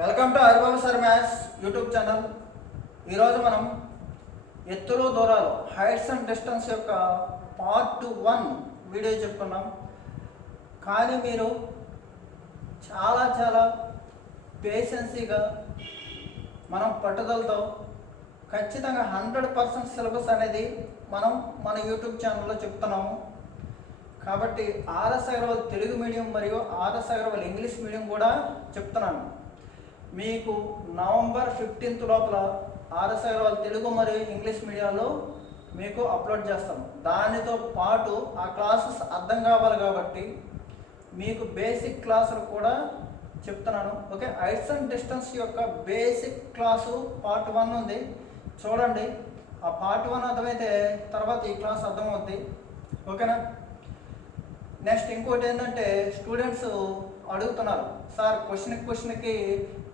Welcome to Haribabu sir maths YouTube channel. ఈరోజు మనం ఎత్తులు దూరాలు హైట్స్ అండ్ డిస్టెన్స్ యొక్క పార్ట్ 1 వీడియో చెప్పుకున్నాం. కానీ మీరు చాలా పేషెన్సీగా మనం పట్టుదలతో ఖచ్చితంగా 100% సిలబస్ అనేది మనం మన యూట్యూబ్ ఛానల్లో చెప్తున్నాము. కాబట్టి ఆర్ఎస్ అగర్వాల్ తెలుగు మీడియం మరియు ఆర్ఎస్ అగర్వాల్ ఇంగ్లీష్ మీడియం కూడా చెప్తున్నాను. మీకు నవంబర్ 15 లోపల ఆర్ఎస్ అగర్వాల్ తెలుగు మరియు ఇంగ్లీష్ మీడియాలో మీకు అప్లోడ్ చేస్తాము. దానితో పాటు ఆ క్లాసెస్ అర్థం కావాలి కాబట్టి మీకు బేసిక్ క్లాసులు కూడా చెప్తున్నాను. ఓకే, హైట్స్ అండ్ డిస్టెన్స్ యొక్క బేసిక్ క్లాసు పార్ట్ 1 ఉంది, చూడండి. ఆ పార్ట్ 1 అర్థమైతే తర్వాత ఈ క్లాస్ అర్థమవుద్ది. ఓకేనా? నెక్స్ట్ ఇంకోటి ఏంటంటే స్టూడెంట్స్ అడుగుతున్నారు, సార్ క్వశ్చన్కి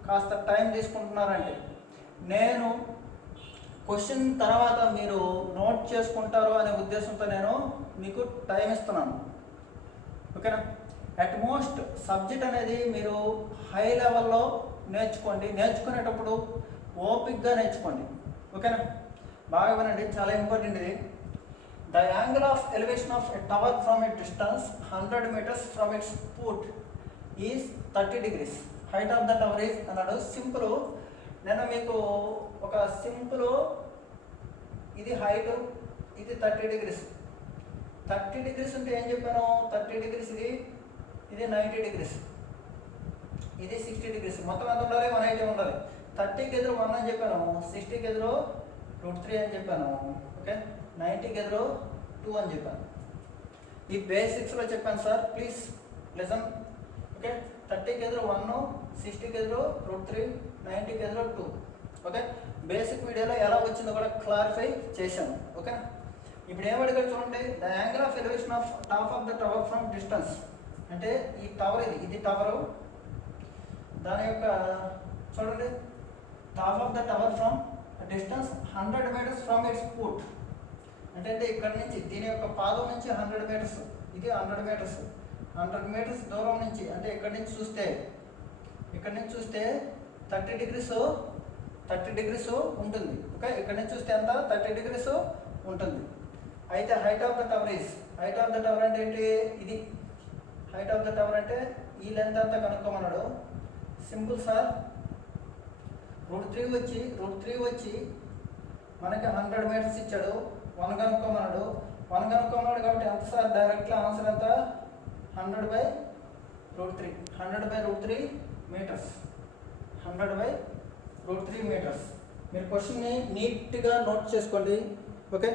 కాస్త టైం తీసుకుంటున్నారంటే, నేను క్వశ్చన్ తర్వాత మీరు నోట్ చేసుకుంటారు అనే ఉద్దేశంతో నేను మీకు టైం ఇస్తున్నాను. ఓకేనా? అట్మోస్ట్ సబ్జెక్ట్ అనేది మీరు హై లెవెల్లో నేర్చుకోండి. నేర్చుకునేటప్పుడు ఓపిక్గా నేర్చుకోండి. ఓకేనా? బాగా వినండి, చాలా ఇంపార్టెంట్ ఇది. The angle of elevation of a tower from a distance 100 meters from its foot is 30 degrees. Height of the tower is అన్నాడు. సింపుల్, నేను మీకు ఒక సింపుల్, ఇది హైట్, ఇది 30 degrees. 30 degrees అంటే ఏం చెప్పాను? 30 degrees ఇది 90 degrees, ఇది 60 degrees. మొత్తం ఎంత ఉండాలి? 180 ఉండాలి. 30కి ఎదురు 1 అని చెప్పాను, 60కి ఎదురు √3 అని చెప్పాను. ఓకే, 90కి ఎదురు 2 అని చెప్పాను. ఈ బేసిక్స్లో చెప్పాను సార్, ప్లీజ్ లిసన్. ఓకే, 30కి ఎదురు 1, 60కి ఎదురు √3, 90కి ఎదురు 2. ఓకే, బేసిక్ వీడియోలో ఎలా వచ్చిందో కూడా క్లారిఫై చేశాను. ఓకేనా? ఇప్పుడు ఏమడిగాడు చూడండి, the angle of elevation of top of the tower from distance. అంటే ఈ టవర్, ఇది టవరు, దాని యొక్క చూడండి, top of the tower from distance 100 meters from it's foot. అంటే ఇక్కడ నుంచి దీని యొక్క పాదం నుంచి 100 meters, ఇది 100 meters, 100 meters దూరం నుంచి, అంటే ఇక్కడ నుంచి చూస్తే 30 degrees ఉంటుంది. ఓకే, ఇక్కడ నుంచి చూస్తే ఎంత? 30 degrees ఉంటుంది. అయితే height of the tower is, height of the tower అంటే ఏంటి? ఇది హైట్ ఆఫ్ ద టవర్ అంటే ఈ లెంత్ అంతా కనుక్కోమన్నాడు. సింపుల్ సార్, √3 వచ్చి మనకి 100 meters ఇచ్చాడు. 1 కనుక్కోమన్నాడు. 1 కనుక్కోమన్నాడు కాబట్టి ఎంత సార్? డైరెక్ట్గా ఆన్సర్ ఎంత? 100/√3. 100/√3 meters. 100/√3 meters. మీరు క్వశ్చన్ని నీట్గా నోట్ చేసుకోండి. Okay,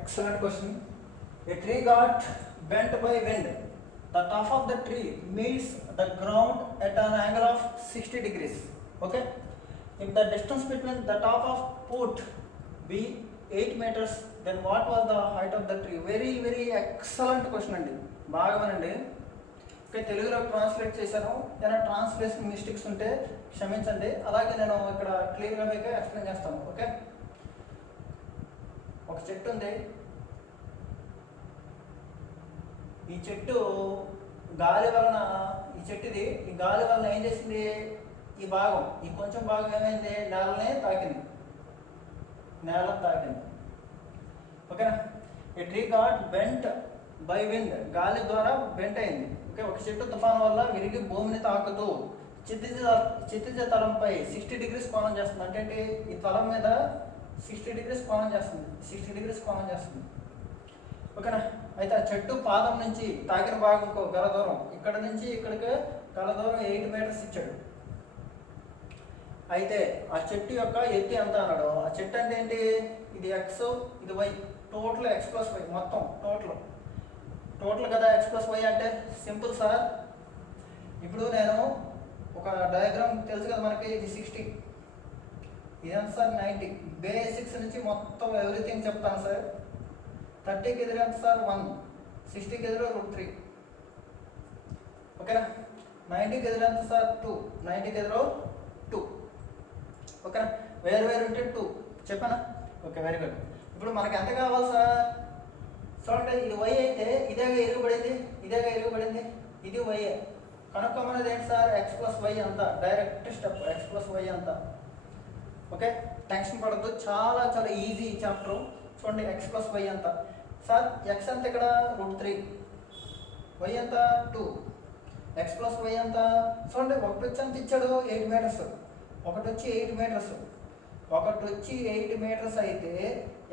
excellent question. A tree got bent by wind. The top of the tree meets the ground at an angle of 60 degrees. Okay, if the distance between the top of foot be 8 meters, then what was the height of the tree? Very excellent question అండి, బాగా వినండి. Okay, తెలుగులో translate చేశాను, ఏదైనా translation mistakes ఉంటే క్షమించండి. అలాగే నేను ఇక్కడ క్లియర్గా మీకు ఎక్స్ప్లెయిన్ చేస్తాను. ఓకే, ఒక చెట్టు ఉంది. ఈ చెట్టు గాలి వలన, ఈ గాలి వలన ఏం చేసింది? ఈ భాగం, ఈ కొంచెం భాగం ఏమైంది? నేల తాకింది. ఓకేనా? ఈ tree got bent by wind, గాలి ద్వారా బెంట్ అయింది. ఓకే, ఒక చెట్టు తుఫాను వల్ల విరిగి భూమిని తాకుతూ చిత్తిజ తలంపై 60 degrees కోణం చేస్తుంది. అంటే ఈ తలం మీద 60 degrees కోణం చేస్తుంది. ఓకేనా? అయితే ఆ చెట్టు పాదం నుంచి తాకిన భాగంకు గల దూరం, ఇక్కడ నుంచి ఇక్కడికి గల దూరం 8 meters ఇచ్చాడు. అయితే ఆ చెట్టు యొక్క ఎత్తు ఎంత అన్నాడు? ఆ చెట్టు అంటే ఏంటి? ఇది x, ఇది y, టోటల్ x+y, మొత్తం టోటల్ కదా x+y అంటే. సింపుల్ సార్, ఇప్పుడు నేను ఒక డయాగ్రామ్ తెలుసు కదా మనకి, ఇది 60, ఇదంతా సార్ 90. బేసిక్స్ నుంచి మొత్తం ఎవ్రీథింగ్ చెప్తాను సార్. 30కి ఎదురు ఎంత సార్? 1, 60కి ఎదురు √3. ఓకేనా? 90కి ఎదురు ఎంత సార్? 2, 90కి ఎదురు 2. ఓకేనా? వేరు ఉంటే 2 చెప్పానా? Okay, very good. ఇప్పుడు మనకి ఎంత కావాలి సార్? చూడండి, ఇది y అయితే ఇదేగా ఇరుగుపడింది, ఇది y. కనుక్కోమనేది ఏంటి సార్? ఎక్స్ ప్లస్ వై అంత. Direct step x plus y అంత. ఓకే, టెన్షన్ పడద్దు, చాలా చాలా ఈజీ చాప్టర్. చూడండి ఎక్స్ ప్లస్ వై అంత. సార్ ఎక్స్ అంత ఇక్కడ √3, వై ఎంత 2, ఎక్స్ ప్లస్ వై అంత. చూడండి ఒకటి వచ్చి అంత ఇచ్చాడు 8 మీటర్స్, ఒకటి వచ్చి 8 మీటర్స్, ఒకటి వచ్చి 8 మీటర్స్ అయితే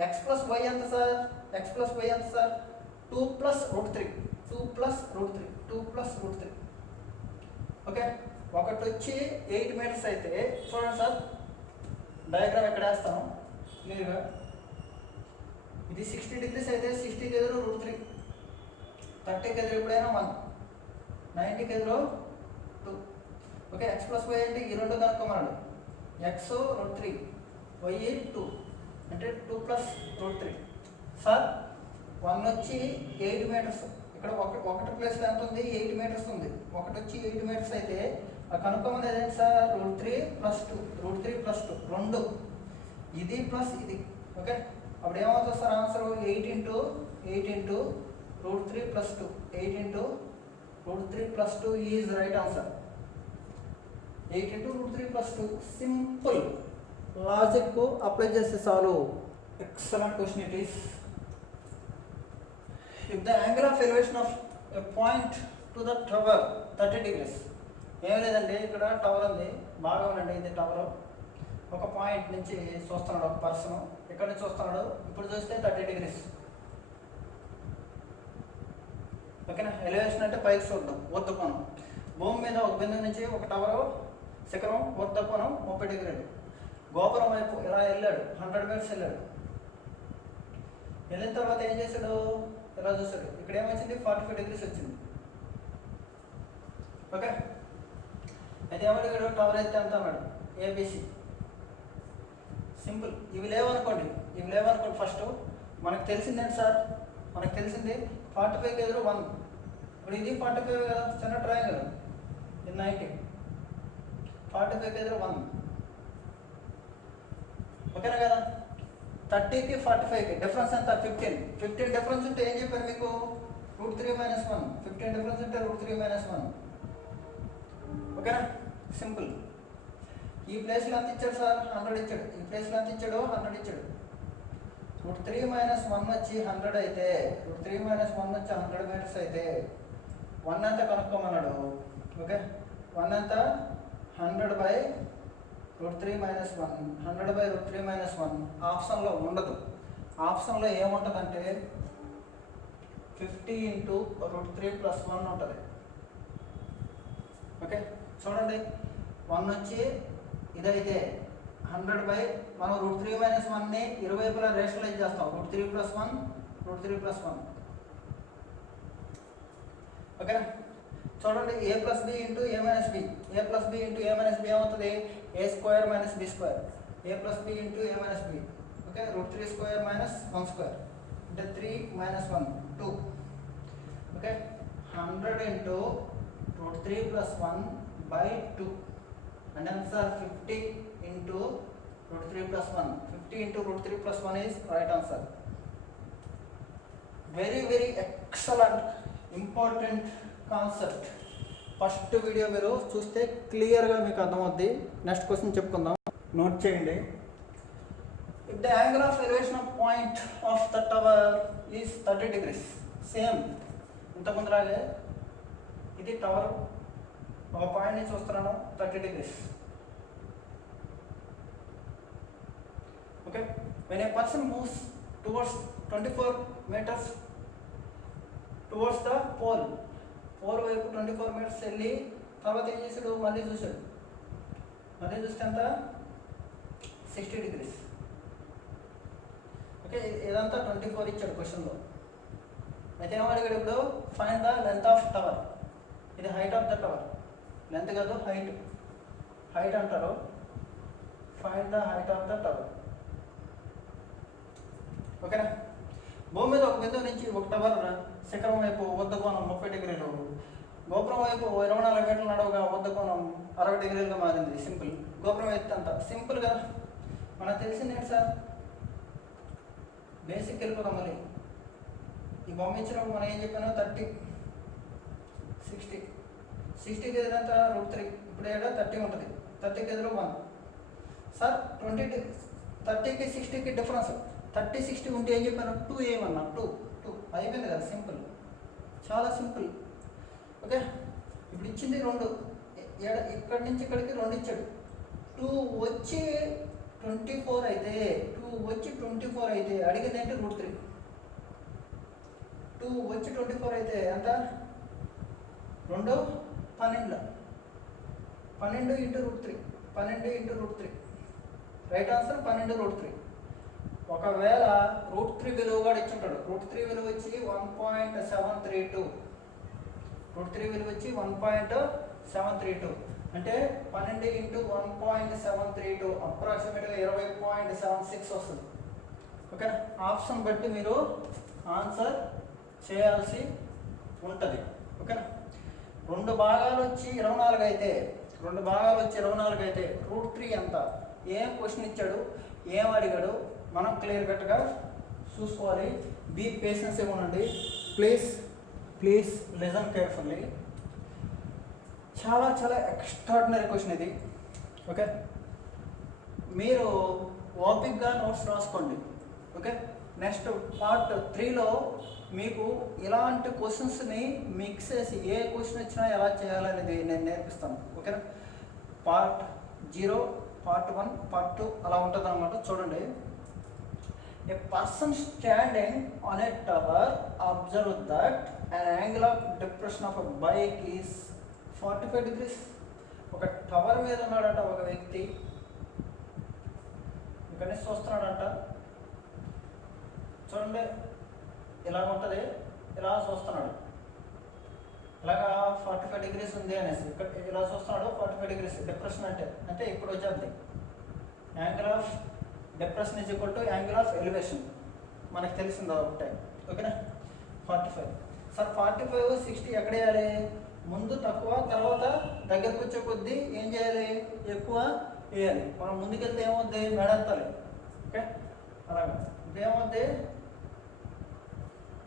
ఎక్స్ ప్లస్ వై ఎంత సార్? ఎక్స్ ప్లస్ వై ఎంత సార్? 2 + √3, 2 + √3, 2 + √3. ఓకే, ఒకటి వచ్చి 8 మీటర్స్ అయితే చూడండి సార్, డయాగ్రామ్ ఎక్కడ వేస్తాను క్లియర్గా. ఇది 60 డిగ్రీస్ అయితే 60కి ఎదురు √3, 30కి ఎదురు ఎప్పుడైనా 1, 90కి ఎదురు 2. ఓకే, ఎక్స్ ప్లస్ వై అంటే ఈ రెండు కనుక్కోమన్నాడు. ఎక్స్ √3, వై 2, అంటే 2 + √3. సార్ 1 వచ్చి 8 మీటర్స్, ఇక్కడ ఒకటి ప్లేస్లో ఎంత ఉంది? 8 మీటర్స్ ఉంది. ఒకటి వచ్చి 8 మీటర్స్ అయితే కనుక్కోమని ఏదైతే సార్? √3 + 2, √3 + 2 2, ఇది ప్లస్ ఇది. ఓకే, అప్పుడు ఏమవుతుంది sir answer? 8 × 8 × √3 + 2, 8 × √3 + 2 is right answer. 8 × √3 + 2. Simple logic apply చేస్తే చాలు. Excellent question it is. If the angle of elevation of a point to the tower 30 degrees. ఏం లేదండి, ఇక్కడ టవర్ ఉంది, బాగా ఉండండి. ఇది టవర్, ఒక పాయింట్ నుంచి చూస్తున్నాడు ఒక పర్సన్, ఇక్కడ నుంచి చూస్తున్నాడు. ఇప్పుడు చూస్తే 30 డిగ్రీస్. ఓకేనా, ఎలివేషన్ అంటే పైకి చూద్దాం, ఊర్ధ్వకోణం. భూమి మీద ఒక బిందువు నుంచి ఒక టవర్ శిఖరం, ఊర్ధ్వకోణం 30 డిగ్రీలు. గోపురం వైపు ఇలా వెళ్ళాడు, 100 మీటర్స్ వెళ్ళాడు. వెళ్ళిన తర్వాత ఏం చేశాడు? ఇలా చూస్తాడు, ఇక్కడ ఏమొచ్చింది? 45 డిగ్రీస్ వచ్చింది. ఓకే, అయితే ఏమడిగాడు? టవర్ అయితే ఎంత అన్నాడు? ఏబిసి. సింపుల్. ఇవి లేవనుకోండి, ఫస్ట్ మనకు తెలిసిందేంటి సార్? మనకు తెలిసింది 45కి ఎదురు 1. ఇప్పుడు ఇది 45 కదా, చిన్న ట్రయాంగిల్, ఇది 90. 45కి ఎదురు 1. ఓకేనా కదా? 30కి 45కి డిఫరెన్స్ ఎంత? 15 డిఫరెన్స్ ఉంటే ఏం చెప్పారు మీకు? √3 - 1. 15 డిఫరెన్స్ ఉంటే √3 - 1. ఓకేనా, సింపుల్. ఈ ప్లేస్లో ఎంత ఇచ్చాడు సార్? 100 ఇచ్చాడు. ఈ ప్లేస్లో ఎంత ఇచ్చాడు? 100 ఇచ్చాడు. √3 - 1 వచ్చి 100 అయితే, √3 - 1 వచ్చి 100 మీటర్స్ అయితే 1 ఎంత కనుక్కోమన్నాడు. ఓకే, 1 ఎంత? 100/√3 - 1. 100/√3 - 1 ఆప్షన్లో ఉండదు. ఆప్షన్లో ఏముంటుందంటే 50 × √3 + 1 ఉంటుంది. ఓకే, చూడండి 1 వచ్చి ఇదైతే 100/, మనం √3 - 1ని ఇరువైపులా రేషనలైజ్ చేస్తాం. √3 + 1, √3 + 1. ఓకేనా, చూడండి a + b × a - b, a + b × a - b ఏమవుతుంది? a² - b², a + b × a - b. Okay, √3² - 1² అంటే 3 - 1 2. ఓకే, 100 × √3 + 1/2 అంటే ఎంత sir? 50 × √3 + 1. 50 × √3 + 1 is right answer. Very very excellent important concept. First video మీరు చూస్తే క్లియర్గా మీకు అర్థమవుద్ది. నెక్స్ట్ క్వశ్చన్ చెప్పుకుందాం, నోట్ చేయండి. If the angle of elevation of point of the tower is 30 degrees. Same ఇంతకుముందులాగే ఇది టవర్, ఒక పాయింట్ నుంచి చూస్తున్నాను 30 degrees. Okay, when a person moves towards 24 meters towards the pole వైపు 24 meters వెళ్ళి తర్వాత ఏం చేశాడు? మళ్ళీ చూశాడు. మళ్ళీ చూస్తే ఎంత? 60 డిగ్రీస్. ఓకే, ఇదంతా 24 ఇచ్చాడు క్వశ్చన్లో. అయితే ఏమడిగాడు ఇప్పుడు? Find the length of tower. ఇది height of the tower, length కాదు హైట్ అంటారు. Find the height of the tower. ఓకేనా, భూమి మీద ఒక బిందువు నుంచి ఒక టవర్ శిఖరం వైపు ఊర్ధ్వకోణం 30 డిగ్రీలు, గోపురం వైపు 24 మీటర్లు నడవగా ఊర్ధ్వకోణం 60 డిగ్రీలుగా మారింది. సింపుల్. గోపురం ఎత్తు అంత సింపుల్ కదా, మనకు తెలిసింది ఏంటి సార్? బేసిక్ వెళ్ళిపోదాం. మళ్ళీ ఈ బొమ్మ ఇచ్చినప్పుడు మనం ఏం చెప్పాను? 30 60 60కి ఎదురు ఎంత √3. ఇప్పుడు ఏడా 30 ఉంటుంది. 30కి ఎదురు 1. సార్ 30కి 60కి డిఫరెన్స్ 30 60 ఉంటే ఏం చెప్పాను 2 ఏమన్నా 2 అయిపోయింది కదా, సింపుల్, చాలా సింపుల్. ఓకే, ఇప్పుడు ఇచ్చింది 2, ఇక్కడి నుంచి ఇక్కడికి 2 ఇచ్చాడు. 2 వచ్చి 24 అయితే అడిగింది ఏంటి √3. 2 వచ్చి 24 అయితే ఎంత 2 12 12 × √3 రైట్ ఆన్సర్ 12 √3. ఒకవేళ √3 విలువ కూడా ఇచ్చుంటాడు. √3 విలువ వచ్చి 1.732. √3 విలువ వచ్చి 1.732 అంటే 12 × 1.732 అప్రాక్సిమేట్గా 20.76 వస్తుంది. ఓకే, ఆప్షన్ బట్టి మీరు ఆన్సర్ చేయాల్సి ఉంటుంది. ఓకేనా, 2 భాగాలు వచ్చి 24 అయితే √3 ఎంత, ఏం క్వశ్చన్ ఇచ్చాడు, ఏం అడిగాడు, మనం క్లియర్ కట్గా చూసుకోవాలి. బీ పేషెన్స్ ఉండండి, ప్లీజ్ లిజన్ కేర్ఫుల్లీ. చాలా ఎక్స్ట్రాడినరీ క్వశ్చన్ ఇది. ఓకే, మీరు ఓపిక్గా నోట్స్ రాసుకోండి. ఓకే, నెక్స్ట్ పార్ట్ 3లో మీకు ఇలాంటి క్వశ్చన్స్ని మిక్స్ చేసి ఏ క్వశ్చన్ వచ్చినా ఎలా చేయాలనేది నేను నేర్పిస్తాను. ఓకేనా, పార్ట్ 0, పార్ట్ 1, పార్ట్ 2 అలా ఉంటుంది అనమాట. చూడండి, a person standing on a tower observed that an angle of depression of a bike is 45 degrees. ఒక టవర్ మీద ఉన్నాడంట ఒక వ్యక్తి, ఇక్కడ నుంచి చూస్తున్నాడంట. చూడండి, ఇలా ఉంటుంది, ఇలా చూస్తున్నాడు, ఇలాగా 45 degrees ఉంది అనేసి ఇక్కడ ఇలా చూస్తున్నాడు. 45 degrees డిప్రెషన్ అంటే ఇప్పుడు వచ్చేది angle of depression is equal to angle of elevation, మనకు తెలిసింది ఒకటే. ఓకేనా, 45. సార్ 45 60 ఎక్కడ వేయాలి, ముందు తక్కువ, తర్వాత దగ్గరకు వచ్చే కొద్దీ ఏం చేయాలి, ఎక్కువ వేయాలి. మనం ముందుకెళ్తే ఏమవుద్ది, మెడెత్తాలి. ఓకే, అలాగా ఇదేమవుద్ది,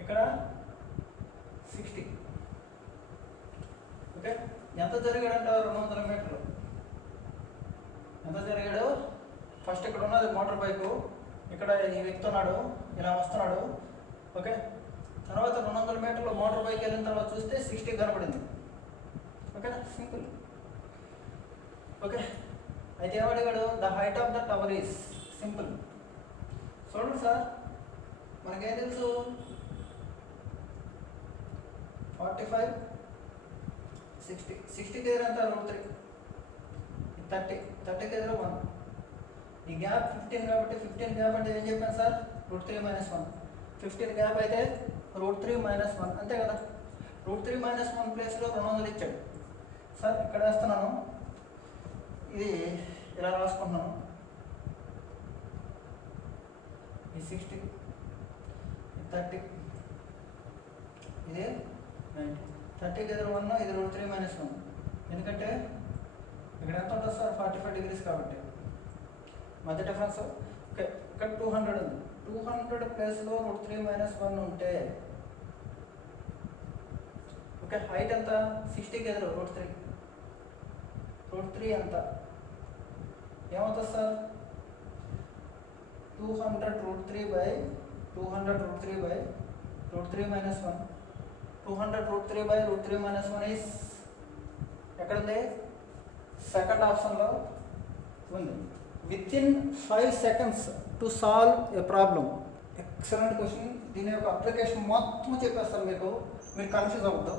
ఇక్కడ 60. ఓకే, ఎంత జరిగాడంట 200 మీటర్లు. ఎంత జరిగాడు, ఫస్ట్ ఇక్కడ ఉన్నది మోటార్ బైకు, ఇక్కడ ఈ వ్యక్తి ఉన్నాడు, ఇలా వస్తున్నాడు. ఓకే, తర్వాత 200 మీటర్లు మోటార్ బైక్ వెళ్ళిన తర్వాత చూస్తే 60 కనబడింది. ఓకేనా, సింపుల్. ఓకే, అయితే ఏమడిగాడు, the height of the tower is simple. చూడండి సార్, మనకేం తెలుసు, 45 60కి ఎదురు ఎంత √3, 30కి ఎదురు 1. ఈ గ్యాప్ 15 కాబట్టి 15 గ్యాప్ అంటే ఏం చెప్పాను సార్, √3 - 1. 15 గ్యాప్ అయితే √3 - 1 అంతే కదా. √3 - 1 ప్లేస్లో 200 ఇచ్చాడు. సార్ ఇక్కడ వేస్తున్నాను, ఇది ఇలా రాసుకుంటున్నాను. ఈ 60, 30, ఇది 90. 30కి ఎదురు 1, ఇది √3 - 1. ఎందుకంటే ఇక్కడ ఎంత ఉంటుంది సార్, 45 degrees కాబట్టి మధ్య డిఫరెన్స్. ఓకే, ఇక్కడ 200 ఉంది. 200 ప్లేస్లో √3 - 1 ఉంటే ఓకే, హైట్ ఎంత, 60కి ఎదురు √3 ఎంత ఏమవుతుంది సార్, 200 √3 బై √3 - 1. 200 √3 బై √3 - 1 ఈస్ ఎక్కడుంది, సెకండ్ ఆప్షన్లో ఉంది. With in 5 seconds to solve A problem. Excellent question. దీని యొక్క అప్లికేషన్ మొత్తం చెప్పేస్తాను మీకు, మీరు కన్ఫ్యూజ్ అవ్వద్దు.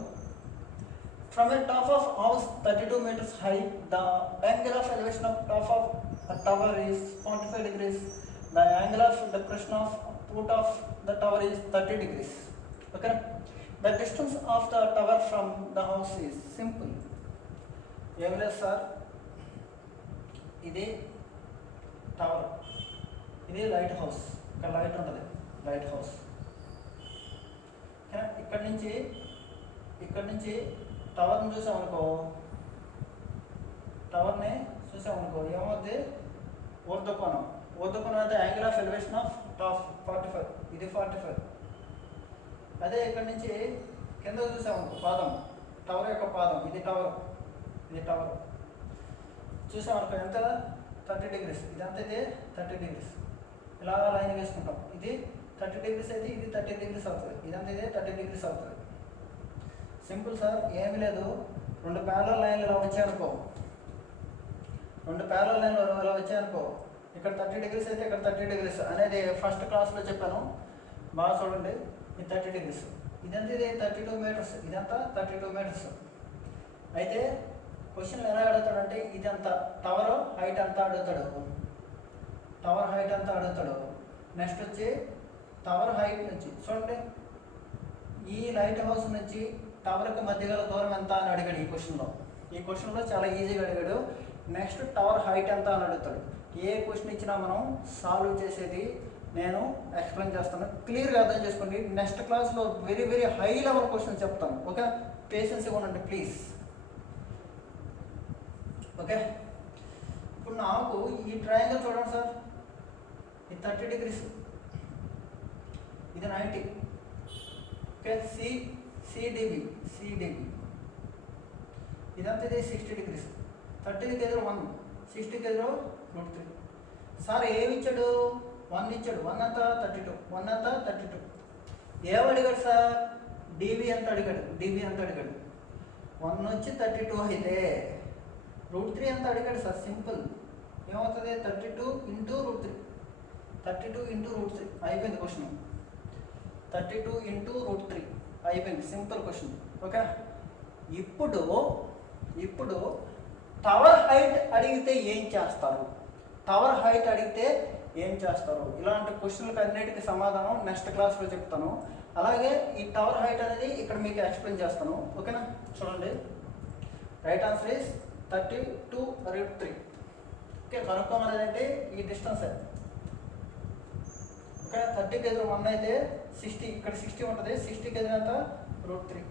From A top of house 32 meters high, the angle of elevation of top of a tower is 45 degrees. The angle of depression of foot of the tower is 30 degrees. Okay, the distance of the tower from the house is simple. ఏం లేదు sir, ఇది tower, ఇది light house, ఇక్కడ light ఉంటుంది, light house. ఇక్కడ నుంచి టవర్ని చూసామనుకో ఏమవుద్ది, ఊర్ధ్వకోణం అయితే angle of elevation of top 45, ఇది 45. అదే ఇక్కడ నుంచి కింద చూసామనుకో పాదం, టవర్ యొక్క పాదం, ఇది టవర్, ఇది టవర్. చూసామనుకో ఎంత 30 degrees, ఇదంతా ఇదే 30 degrees. ఇలా లైన్ వేసుకుంటాం. ఇది 30 degrees అయితే ఇది 30 degrees అవుతుంది, ఇదంతా ఇదే 30 degrees అవుతుంది. సింపుల్ సార్, ఏమీ లేదు. 2 ప్యారలల్ లైన్లు ఇలా వచ్చాయనుకో, 2 ప్యారలల్ లైన్లు ఇలా వచ్చాయనుకో, ఇక్కడ 30 degrees అయితే ఇక్కడ 30 degrees అనేది ఫస్ట్ క్లాస్లో చెప్పాను, బాగా చూడండి. ఇది 30 degrees, ఇదంతా ఇది 32 meters, ఇదంతా 32 meters. అయితే క్వశ్చన్ ఎలా అడుగుతాడంటే ఇదంతా టవర్ హైట్ అంతా అడుగుతాడు, టవర్ హైట్ అంతా అడుగుతాడు. నెక్స్ట్ వచ్చి టవర్ హైట్ నుంచి చూడండి, ఈ లైట్ హౌస్ నుంచి టవర్కి మధ్య గల దూరం ఎంత అని అడిగాడు ఈ క్వశ్చన్లో. ఈ క్వశ్చన్లో చాలా ఈజీగా అడిగాడు. నెక్స్ట్ టవర్ హైట్ ఎంత అని అడుగుతాడు. ఏ క్వశ్చన్ ఇచ్చినా మనం సాల్వ్ చేసేది నేను ఎక్స్ప్లెయిన్ చేస్తాను, క్లియర్గా అర్థం చేసుకోండి. నెక్స్ట్ క్లాస్లో very very high level question చెప్తాను. ఓకే, పేషెన్స్ ఇవ్వండి ప్లీజ్. ఓకే, ఇప్పుడు నాకు ఈ ట్రయాంగిల్ చూడండి సార్, ఇది 30 degrees, ఇది 90. ఓకే, సిడిబి ఇదంతా ఇది 60 degrees. 30కి ఎదురు 1, 60కి ఎదురు √3. సార్ ఏమి ఇచ్చాడు? 1 ఇచ్చాడు. 1 అంతా 32, 1 అంతా 32. ఏమి అడిగాడు సార్? డిబి ఎంత అడిగాడు, డిబి ఎంత అడిగాడు. 1 వచ్చి 32 అయితే √3 ఎంత అడిగాడు సార్. సింపుల్, ఏమవుతుంది? 32 × √3, 32 × √3 అయిపోయింది క్వశ్చన్. 32 × √3 అయిపోయింది, సింపుల్ క్వశ్చన్. ఓకే, ఇప్పుడు టవర్ హైట్ అడిగితే ఏం చేస్తారు? టవర్ హైట్ అడిగితే ఏం చేస్తారు? ఇలాంటి క్వశ్చన్లకు అన్నిటికీ సమాధానం నెక్స్ట్ క్లాస్లో చెప్తాను. అలాగే ఈ టవర్ హైట్ అనేది ఇక్కడ మీకు ఎక్స్ప్లెయిన్ చేస్తాను. ఓకేనా, చూడండి. Right answer is 32 √3. ఓకే, కనుక్కోమనేది అంటే ఈ డిస్టెన్స్. ఓకే, 30కి ఎదురు 1 అయితే 60, ఇక్కడ 60 ఉంటుంది, 60కి ఎదురు ఎంత? √3.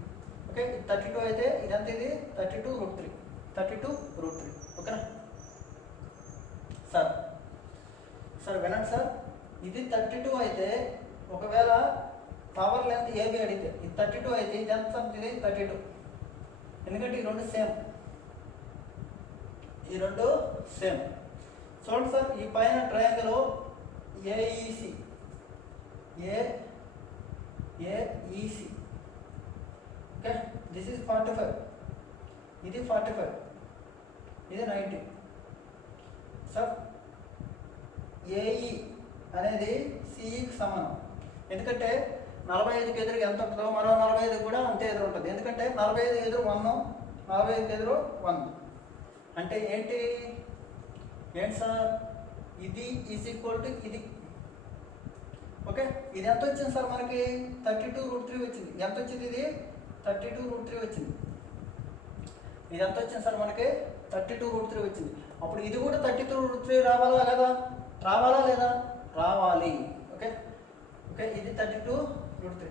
ఓకే, 32 అయితే ఇదంతా ఇది 32 √3, 32 √3. ఓకేనా సార్? సార్ వినండి సార్, ఇది 32 అయితే ఒకవేళ టవర్ లెంత్ ఏబి అడిగితే ఇది 32 అయితే ఇది ఎంత? ఇది 32, ఎందుకంటే ఈ రెండు సేమ్, ఈ రెండు సేమ్. చూడండి సార్, ఈ పైన triangle AEC, AEC. Okay, this is 45, ఇది 45, ఇది 90. సార్ ఏఈ అనేది సిఈకి సమానం, ఎందుకంటే 45కి ఎదురుగా ఎంత ఉంటుందో మరో 45కి కూడా అంతే ఎదురు ఉంటుంది. ఎందుకంటే 45 ఎదురు 1, 45కి ఎదురు 1 అంటే ఏంటి సార్? ఇది ఈజ్ ఈక్వల్ టు ఇది. ఓకే, ఇది ఎంత వచ్చింది సార్ మనకి? 32 √3 వచ్చింది. ఎంత వచ్చింది? ఇది 32 √3 వచ్చింది. ఇది ఎంత వచ్చింది సార్ మనకి? 32 √3 వచ్చింది. అప్పుడు ఇది కూడా 32 √3 రావాలా కదా? రావాలా లేదా? రావాలి. ఓకే, ఇది 32 √3,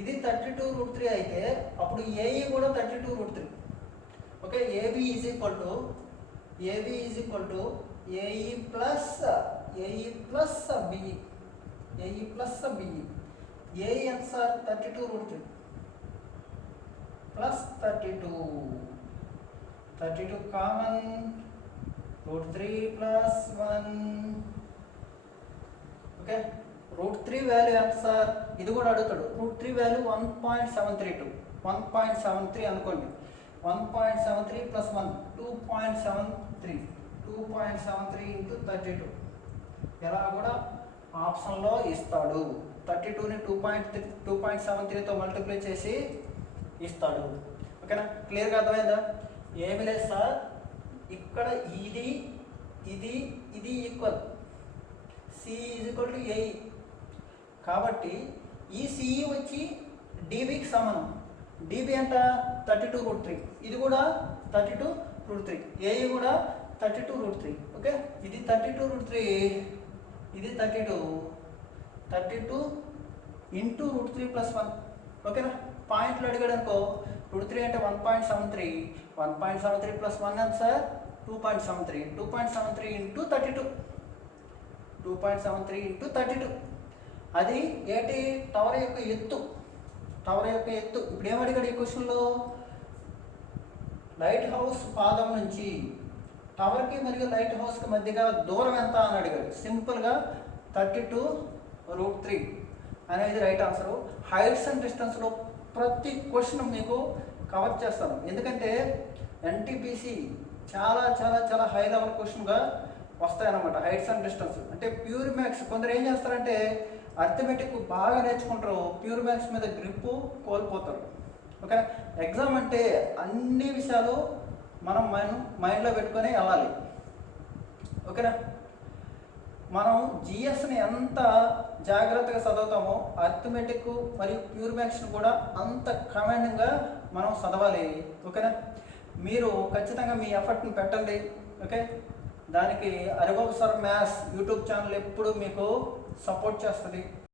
ఇది 32 √3 అయితే అప్పుడు ఏఈ కూడా 32 √3. Okay, AB is equal to AE plus BE, AE plus BE. AE ఎంత sir? 32 √3 plus 32 common, √3 plus 1. Okay, √3 value ఎంత సార్? ఇది కూడా అడుగుతాడు. √3 వాల్యూ 1.732, 1.73 అనుకోండి. 1.73 ప్లస్ 1 2.73, 2.73 × 32. ఎలా కూడా ఆప్షన్లో ఇస్తాడు. 32ని 2.73తో మల్టిప్లై చేసి ఇస్తాడు. ఓకేనా, క్లియర్గా అర్థమైందా? ఏమి లేదు సార్, ఇక్కడ ఇది equal, C is equal to AE. కాబట్టి ఈ సిఈ వచ్చి డిబికి సమానం. డిబి ఎంత? 32 √3, ఇది కూడా 32 √3, ఏఈ కూడా 32 √3. ఓకే, ఇది 32 √3, ఇది 32 × √3 ప్లస్ 1. ఓకేనా, పాయింట్లు అడిగాడు అనుకో, √3 అంటే 1.73, 1.73 ప్లస్ 1 ఎంత సార్? 2.73, 2.73 × 32, 2.73 × 32. అది ఏంటి? టవర్ యొక్క ఎత్తు. టవర్ యొక్క ఎత్తు. ఇప్పుడు ఏమడిగాడు ఈ క్వశ్చన్లో? లైట్ హౌస్ పాదం నుంచి టవర్కి మరియు లైట్ హౌస్కి మధ్య గల దూరం ఎంత అని అడిగాడు. సింపుల్గా 32√3 అనేది రైట్ ఆన్సరు. హైట్స్ అండ్ డిస్టెన్స్లో ప్రతి క్వశ్చన్ మీకు కవర్ చేస్తాను, ఎందుకంటే ఎన్టీపీసీ చాలా చాలా చాలా హై లెవెల్ క్వశ్చన్గా వస్తాయన్నమాట. హైట్స్ అండ్ డిస్టెన్స్ అంటే ప్యూర్ మ్యాథ్స్. కొందరు ఏం చేస్తారంటే అర్థమెటిక్ బాగా నేర్చుకుంటారు, ప్యూర్ మ్యాథ్స్ మీద గ్రిప్పు కోల్పోతారు. ఓకేనా? ఎగ్జామ్ అంటే అన్ని విషయాలు మనం మైండ్లో పెట్టుకొని వెళ్ళాలి. ఓకేనా? మనం జిఎస్ని ఎంత జాగ్రత్తగా చదువుతామో అర్థమెటిక్ మరియు ప్యూర్ మ్యాథ్స్ని కూడా అంత కమాండింగ్గా మనం చదవాలి. ఓకేనా? మీరు ఖచ్చితంగా మీ ఎఫర్ట్ని పెట్టండి. ఓకే? దానికి Haribabu sir maths YouTube channel ఎప్పుడు మీకు సపోర్ట్ చేస్తుంది.